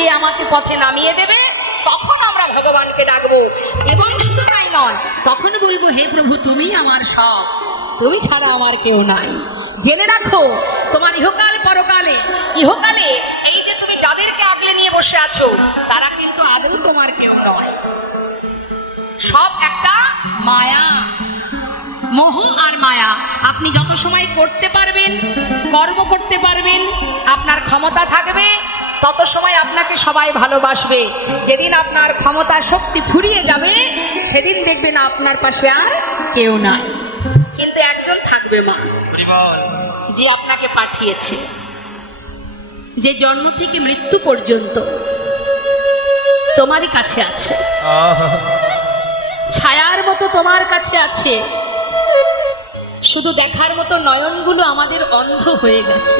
দিয়ে আমাকে পথে নামিয়ে দেবে, তখন আমরা ভগবানকে ডাকবো। এবং শুধু তাই নয়, তখন বলবো হে প্রভু তুমি আমার সব, তুমি ছাড়া আমার কেউ নাই। জেনে রাখো তোমার ইহকাল পরকালে, ইহকালে এই যে তুমি যাদেরকে আগলে নিয়ে বসে আছো তারা কিন্তু আদৌ তোমার কেউ নয়, সব একটা মায়া, মোহ আর মায়া। আপনি যত সময় করতে পারবেন, কর্ম করতে পারবেন, আপনার ক্ষমতা থাকবে, তত সময় আপনাকে সবাই ভালোবাসবে। যেদিন আপনার ক্ষমতা শক্তি ফুরিয়ে যাবে, সেদিন দেখবেন আপনার পাশে আর কেউ নাই, কিন্তু একজন থাকবে, মা, যে আপনাকে পাঠিয়েছে, যে জন্ম থেকে মৃত্যু পর্যন্ত তোমারই কাছে আছে, ছায়ার মতো তোমার কাছে আছে। শুধু দেখার মতো নয়নগুলো আমাদের অন্ধ হয়ে গেছে।